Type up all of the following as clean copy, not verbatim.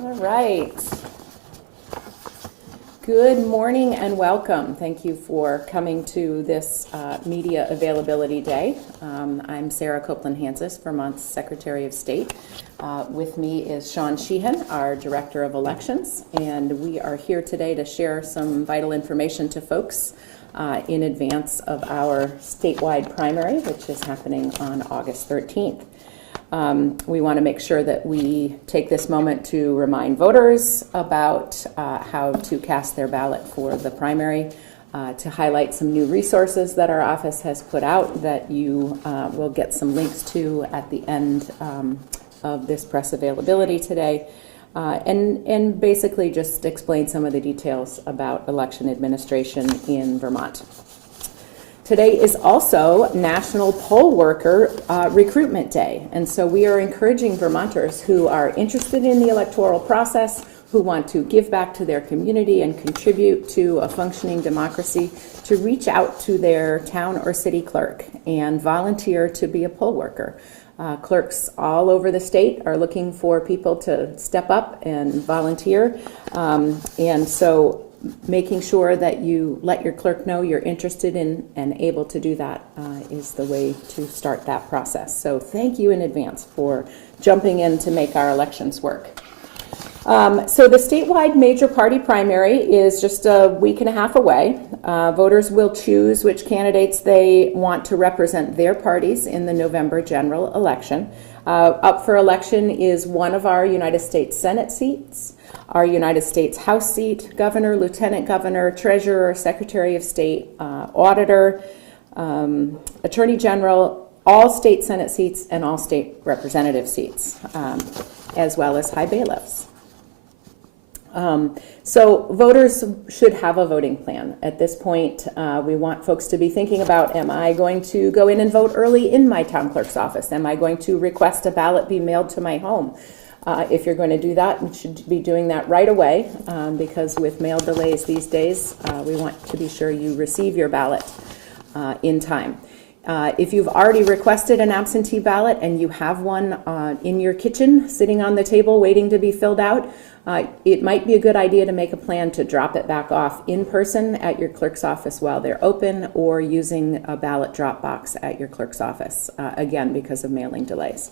All right. Good morning and welcome. Thank you for coming to this Media Availability Day. I'm Sarah Copeland-Hansis, Vermont's Secretary of State. With me is Sean Sheehan, our Director of Elections, and we are here today to share some vital information to folks in advance of our statewide primary, which is happening on August 13th. We want to make sure that we take this moment to remind voters about how to cast their ballot for the primary, to highlight some new resources that our office has put out that you will get some links to at the end of this press availability today, and basically just explain some of the details about election administration in Vermont. Today is also National Poll Worker Recruitment Day, and so we are encouraging Vermonters who are interested in the electoral process, who want to give back to their community and contribute to a functioning democracy, to reach out to their town or city clerk and volunteer to be a poll worker. Clerks all over the state are looking for people to step up and volunteer, and so making sure that you let your clerk know you're interested in and able to do that is the way to start that process. So thank you in advance for jumping in to make our elections work. So the statewide major party primary is just a week and a half away. Voters will choose which candidates they want to represent their parties in the November general election. Up for election is one of our United States Senate seats, our United States House seat, governor, lieutenant governor, treasurer, secretary of state, auditor, attorney general, all state Senate seats, and all state representative seats, as well as high bailiffs. So voters should have a voting plan. At this point, we want folks to be thinking about, am I going to go in and vote early in my town clerk's office? Am I going to request a ballot be mailed to my home? If you're going to do that, you should be doing that right away, because with mail delays these days, we want to be sure you receive your ballot in time. If you've already requested an absentee ballot and you have one in your kitchen sitting on the table waiting to be filled out, it might be a good idea to make a plan to drop it back off in person at your clerk's office while they're open, or using a ballot drop box at your clerk's office, again, because of mailing delays.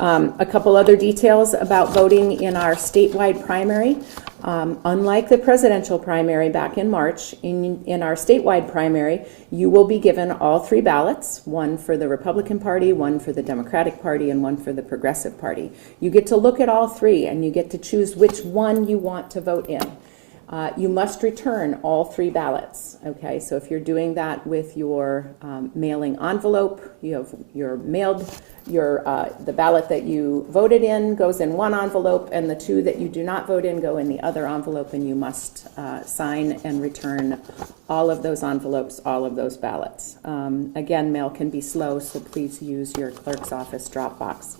A couple other details about voting in our statewide primary. Unlike the presidential primary back in March, in our statewide primary, you will be given all three ballots, one for the Republican Party, one for the Democratic Party, and one for the Progressive Party. You get to look at all three, and you get to choose which one you want to vote in. You must return all three ballots, okay? So if you're doing that with your mailing envelope, you have the ballot that you voted in goes in one envelope, and the two that you do not vote in go in the other envelope, and you must sign and return all of those envelopes, all of those ballots. Again, mail can be slow, so please use your clerk's office drop box.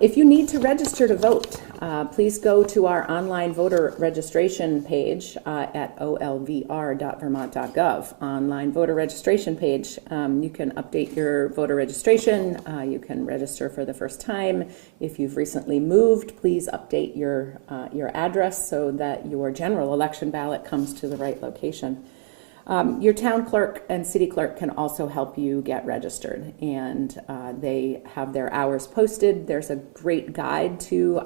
If you need to register to vote, please go to our online voter registration page at olvr.vermont.gov. Online voter registration page. You can update your voter registration. You can register for the first time. If you've recently moved, please update your address so that your general election ballot comes to the right location. Your town clerk and city clerk can also help you get registered, and they have their hours posted. There's a great guide to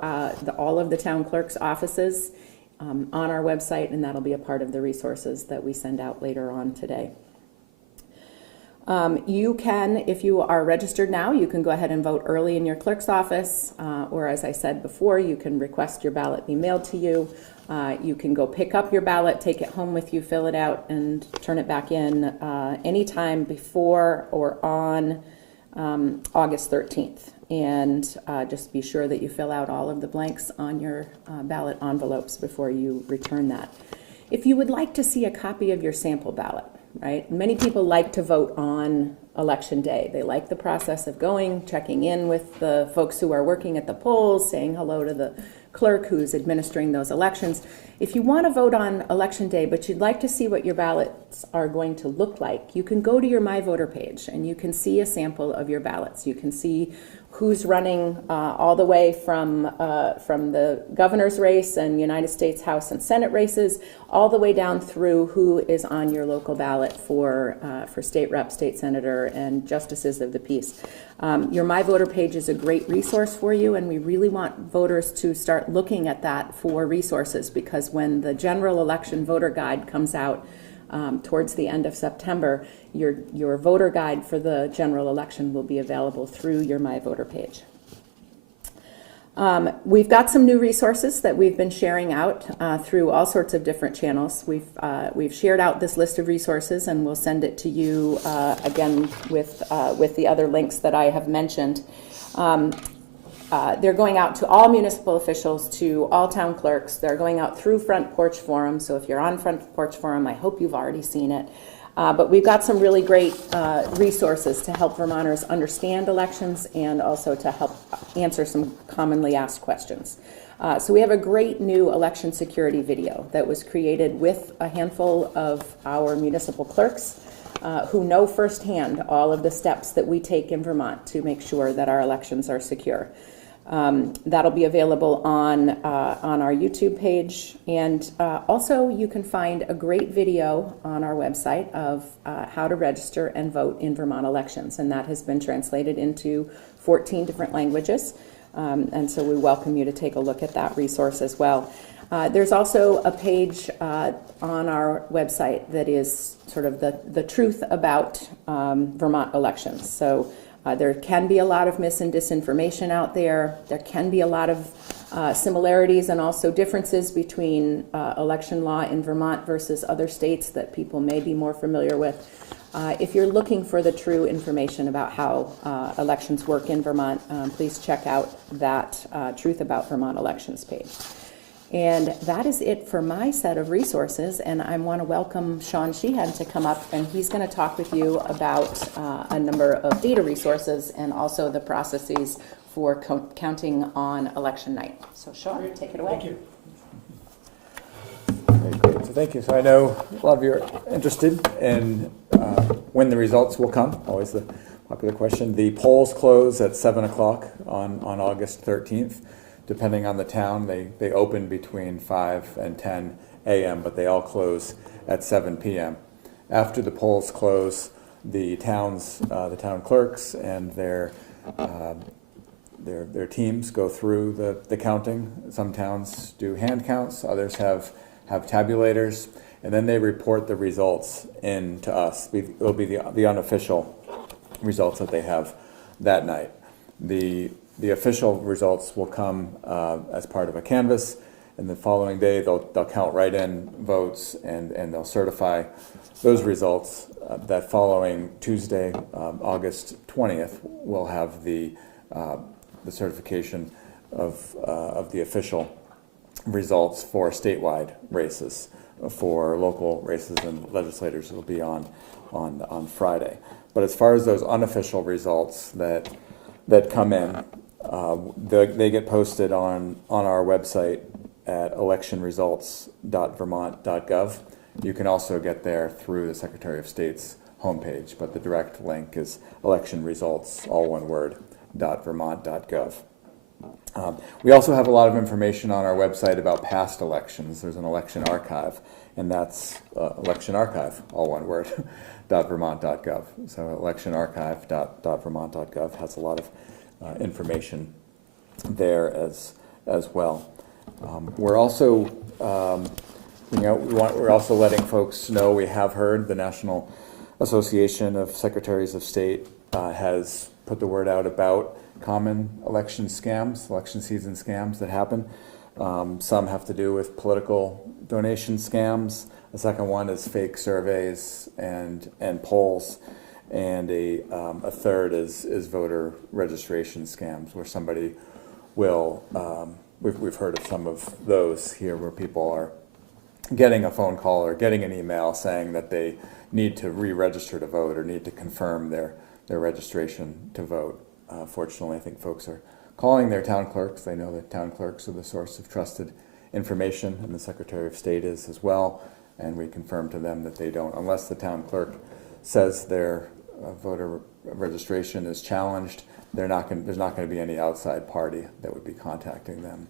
all of the town clerk's offices on our website, and that'll be a part of the resources that we send out later on today. You can, if you are registered now, you can go ahead and vote early in your clerk's office, or as I said before, you can request your ballot be mailed to you. You can go pick up your ballot, take it home with you, fill it out, and turn it back in anytime before or on August 13th. And just be sure that you fill out all of the blanks on your ballot envelopes before you return that. If you would like to see a copy of your sample ballot, right? Many people like to vote on election day. They like the process of going, checking in with the folks who are working at the polls, saying hello to the clerk who's administering those elections. If you want to vote on election day, but you'd like to see what your ballots are going to look like, you can go to your My Voter page and you can see a sample of your ballots. You can see who's running all the way from the governor's race and United States House and Senate races, all the way down through who is on your local ballot for state rep, state senator, and justices of the peace. Your My Voter page is a great resource for you, and we really want voters to start looking at that for resources, because when the general election voter guide comes out towards the end of September, your voter guide for the general election will be available through your My Voter page. We've got some new resources that we've been sharing out through all sorts of different channels. We've shared out this list of resources, and we'll send it to you again with the other links that I have mentioned. They're going out to all municipal officials, to all town clerks. They're going out through Front Porch Forum. So if you're on Front Porch Forum, I hope you've already seen it. But we've got some really great resources to help Vermonters understand elections and also to help answer some commonly asked questions. So we have a great new election security video that was created with a handful of our municipal clerks who know firsthand all of the steps that we take in Vermont to make sure that our elections are secure. That'll be available on our YouTube page, and also you can find a great video on our website of how to register and vote in Vermont elections, and that has been translated into 14 different languages, and so we welcome you to take a look at that resource as well. There's also a page on our website that is sort of the truth about Vermont elections. So there can be a lot of mis and disinformation out there. There can be a lot of similarities and also differences between election law in Vermont versus other states that people may be more familiar with. If you're looking for the true information about how elections work in Vermont, please check out that Truth About Vermont Elections page. And that is it for my set of resources, and I want to welcome Sean Sheehan to come up, and he's going to talk with you about a number of data resources and also the processes for counting on election night. So Sean, take it away. Thank you. Okay, great. So thank you. So I know a lot of you are interested in when the results will come. Always the popular question. The polls close at 7 o'clock on August 13th. Depending on the town, they open between 5 and 10 a.m., but they all close at 7 p.m. After the polls close, the town clerks and their teams go through the counting. Some towns do hand counts, others have tabulators, and then they report the results in to us. It'll be the unofficial results that they have that night. The official results will come as part of a canvass, and the following day they'll count write-in votes and they'll certify those results. That following Tuesday, August 20th, we'll have the certification of the official results for statewide races. For local races and legislators, it'll be on Friday. But as far as those unofficial results that come in, they get posted on our website at electionresults.vermont.gov. You can also get there through the Secretary of State's homepage, but the direct link is electionresults, all one word, .vermont.gov. We also have a lot of information on our website about past elections. There's an election archive, and that's election archive, all one word, .vermont.gov. So electionarchive.vermont.gov has a lot of information there as well. We're also we're also letting folks know we have heard the National Association of Secretaries of State has put the word out about common election scams, election season scams that happen. Some have to do with political donation scams. The second one is fake surveys and polls. And a third is voter registration scams, where somebody will, we've heard of some of those here, where people are getting a phone call or getting an email saying that they need to re-register to vote or need to confirm their registration to vote. Fortunately, I think folks are calling their town clerks. They know that town clerks are the source of trusted information, and the Secretary of State is as well. And we confirm to them that they don't, unless the town clerk says their voter registration is challenged, there's not going to be any outside party that would be contacting them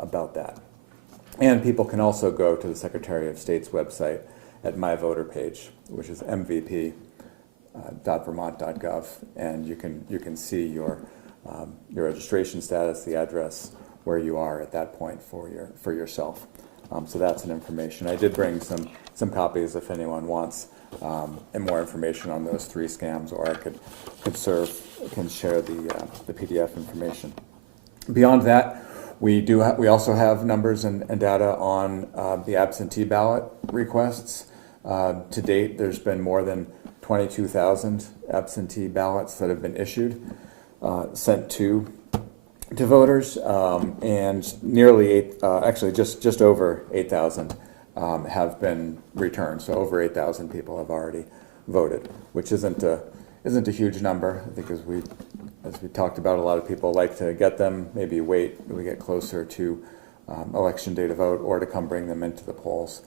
about that. And people can also go to the Secretary of State's website at My Voter page, which is mvp.vermont.gov, and you can see your registration status, the address, where you are at that point for yourself. So that's an information. I did bring some copies if anyone wants, and more information on those 3 scams, or I can share the PDF information. Beyond that, we also have numbers and data on the absentee ballot requests. To date, there's been more than 22,000 absentee ballots that have been issued, sent to voters, and nearly just over 8,000 have been returned. So over 8,000 people have already voted, which isn't a huge number. I think as we talked about, a lot of people like to get them, maybe wait till we get closer to election day to vote, or to come bring them into the polls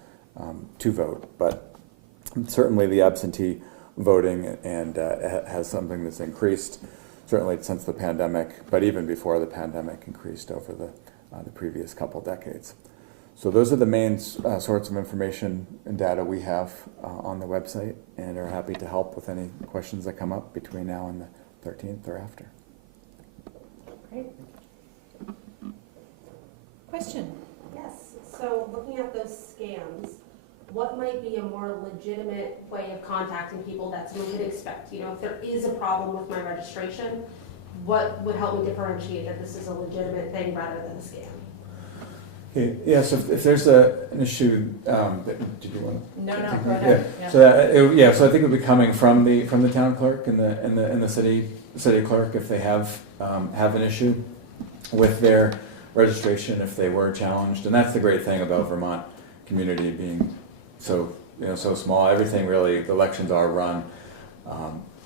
to vote. But certainly the absentee voting and has something that's increased, certainly since the pandemic, but even before the pandemic increased over the previous couple decades. So those are the main sorts of information and data we have on the website, and are happy to help with any questions that come up between now and the 13th or after. Great. Question? Yes, so looking at those scams, what might be a more legitimate way of contacting people that someone would expect? You know, if there is a problem with my registration, what would help me differentiate that this is a legitimate thing rather than a scam? Okay. Yeah. So if there's an issue, did you want? No, go ahead. Yeah. So so I think it would be coming from the town clerk and the city clerk if they have an issue with their registration, if they were challenged. And that's the great thing about Vermont community being so small. Everything really, the elections are run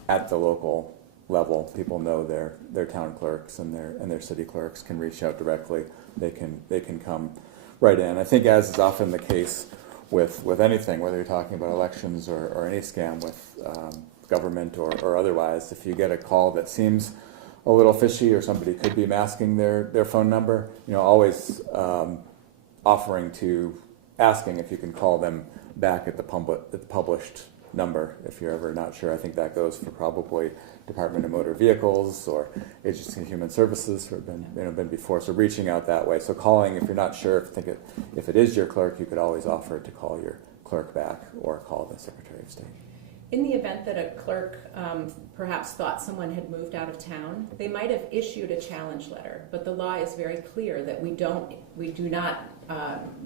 at the local level. People know their town clerks and their city clerks can reach out directly. They can come right in. I think, as is often the case with anything, whether you're talking about elections or any scam with government or otherwise, if you get a call that seems a little fishy, or somebody could be masking their phone number, always asking if you can call them back at the published number if you're ever not sure. I think that goes for probably Department of Motor Vehicles or Agency of Human Services, who have been before. So reaching out that way. So calling, if you're not sure if it is your clerk, you could always offer to call your clerk back or call the Secretary of State. In the event that a clerk perhaps thought someone had moved out of town, they might have issued a challenge letter, but the law is very clear that we do not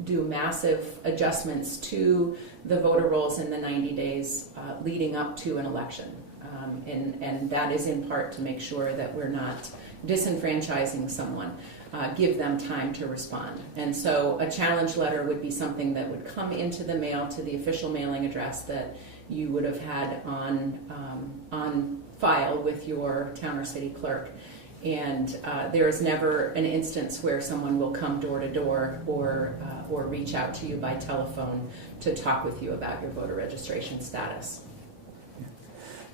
do massive adjustments to the voter rolls in the 90 days leading up to an election. And that is in part to make sure that we're not disenfranchising someone, give them time to respond. And so a challenge letter would be something that would come into the mail to the official mailing address that you would have had on file with your town or city clerk. And there is never an instance where someone will come door to door or reach out to you by telephone to talk with you about your voter registration status.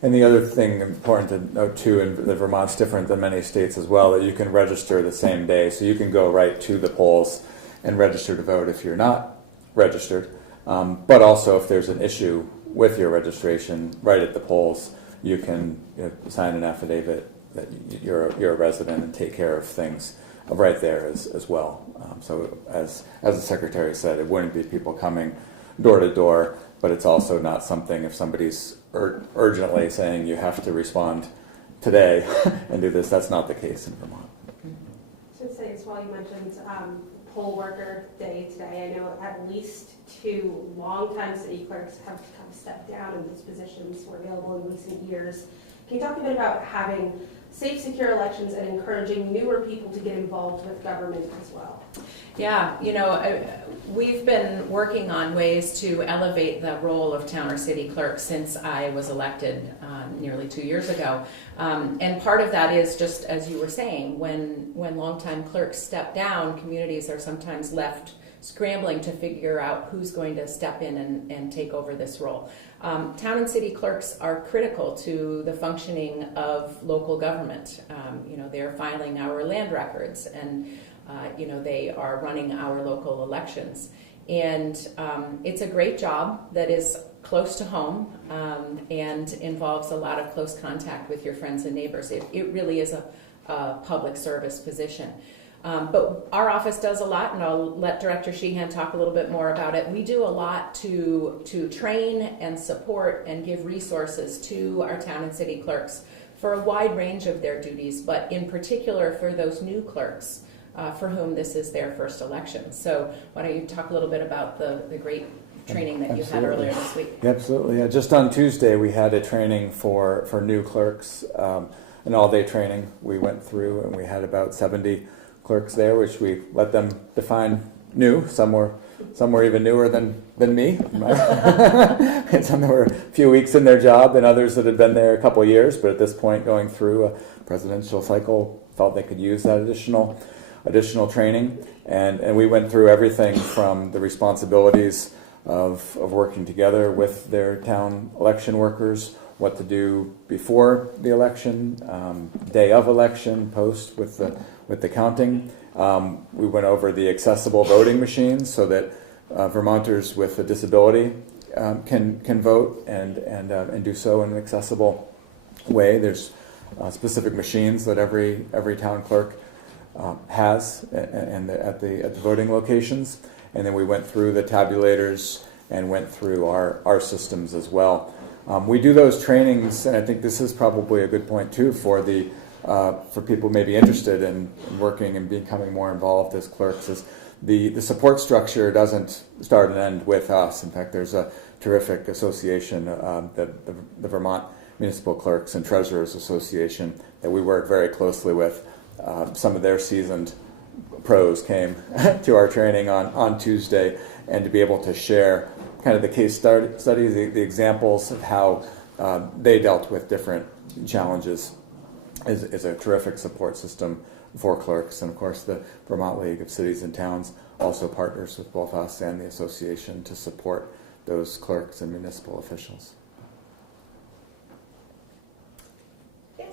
And the other thing important to note too, and that Vermont's different than many states as well, that you can register the same day. So you can go right to the polls and register to vote if you're not registered. But also if there's an issue with your registration right at the polls, you can sign an affidavit that you're a resident and take care of things right there as well. So as the Secretary said, it wouldn't be people coming door to door, but it's also not something if somebody's urgently saying you have to respond today and do this. That's not the case in Vermont. I should say as well, you mentioned poll worker day today. I know at least 2 longtime city clerks have stepped down, and these positions were available in recent years. Can you talk a bit about having safe, secure elections and encouraging newer people to get involved with government as well? Yeah, we've been working on ways to elevate the role of town or city clerk since I was elected nearly 2 years ago. And part of that is just, as you were saying, when longtime clerks step down, communities are sometimes left scrambling to figure out who's going to step in and take over this role. Town and city clerks are critical to the functioning of local government. government. They're filing our land records, and they are running our local elections. And it's a great job that is close to home and involves a lot of close contact with your friends and neighbors. It really is a public service position. But our office does a lot, and I'll let Director Sheehan talk a little bit more about it. We do a lot to train and support and give resources to our town and city clerks for a wide range of their duties, but in particular for those new clerks for whom this is their first election. So why don't you talk a little bit about the great training that you had earlier this week? Absolutely. Yeah. Just on Tuesday, we had a training for new clerks, an all-day training we went through, and we had about 70 clerks there, which we let them define new. Some were even newer than me. And some were a few weeks in their job, and others that had been there a couple of years, but at this point going through a presidential cycle felt they could use that additional training. And we went through everything from the responsibilities of working together with their town election workers, what to do before the election, day of election, post with the counting. We went over the accessible voting machines so that Vermonters with a disability can vote and do so in an accessible way. There's specific machines that every town clerk has at the voting locations. And then we went through the tabulators and went through our systems as well. We do those trainings, and I think this is probably a good point too for people maybe interested in working and becoming more involved as clerks. Is the support structure doesn't start and end with us. In fact, there's a terrific association, the Vermont Municipal Clerks and Treasurers Association, that we work very closely with. Some of their seasoned pros came to our training on Tuesday, and to be able to share kind of the case studies, the examples of how they dealt with different challenges is a terrific support system for clerks. And of course, the Vermont League of Cities and Towns also partners with both us and the association to support those clerks and municipal officials.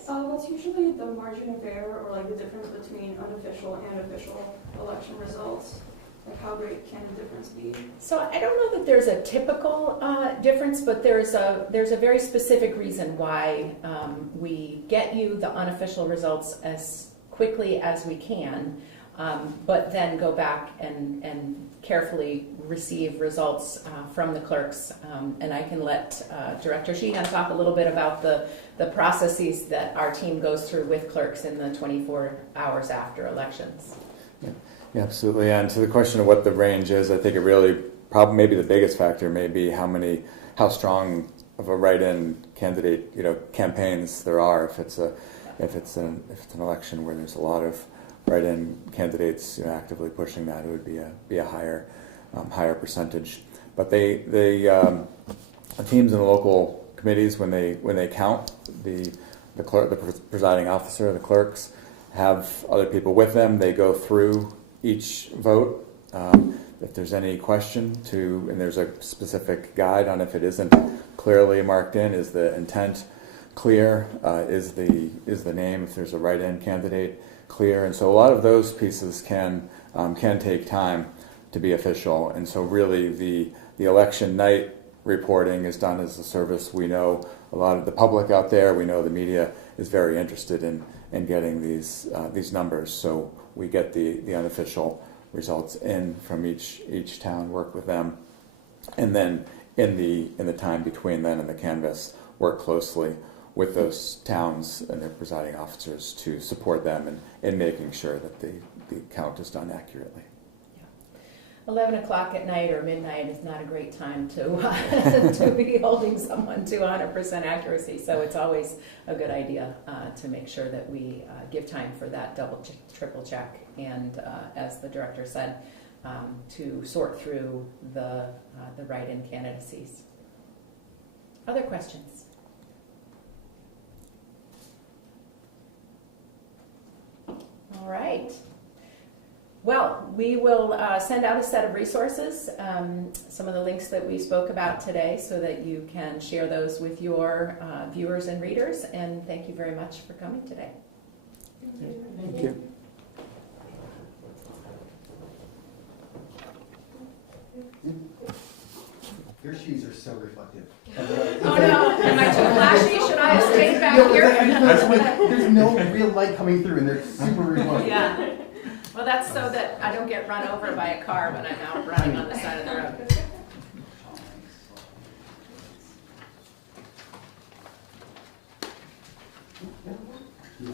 What's usually the margin of error, or like the difference between unofficial and official election results? Like, how great can the difference be? So I don't know that there's a typical difference, but there's a very specific reason why we get you the unofficial results as quickly as we can, but then go back and carefully receive results from the clerks. And I can let Director Sheehan talk a little bit about the processes that our team goes through with clerks in the 24 hours after elections. Yeah, absolutely. And to the question of what the range is, I think it really probably maybe the biggest factor may be how strong of a write-in candidate campaigns there are. If it's an election where there's a lot of write-in candidates actively pushing that, it would be a higher percentage. But the teams in the local committees, when they count, the presiding officer, the clerks, have other people with them. They go through each vote. If there's any question and there's a specific guide on if it isn't clearly marked in, is the intent clear? Is the name, if there's a write-in candidate, clear? And so a lot of those pieces can take time to be official. And so really the election night reporting is done as a service. We know a lot of the public out there, we know the media is very interested in getting these numbers. So we get the unofficial results in from each town, work with them, and then in the time between then and the canvass, work closely with those towns and their presiding officers to support them in making sure that the count is done accurately. 11 o'clock at night or midnight is not a great time to be holding someone to 100% accuracy. So it's always a good idea to make sure that we give time for that triple check, and as the director said, to sort through the write-in candidacies. Other questions? All right. Well, we will send out a set of resources, some of the links that we spoke about today, so that you can share those with your viewers and readers. And thank you very much for coming today. Thank you. Your shoes are so reflective. Oh no, am I too flashy? Should I have stayed back No, here? there's no real light coming through, and they're super reflective. Yeah. Well, that's so that I don't get run over by a car when I'm out running on the side of the road.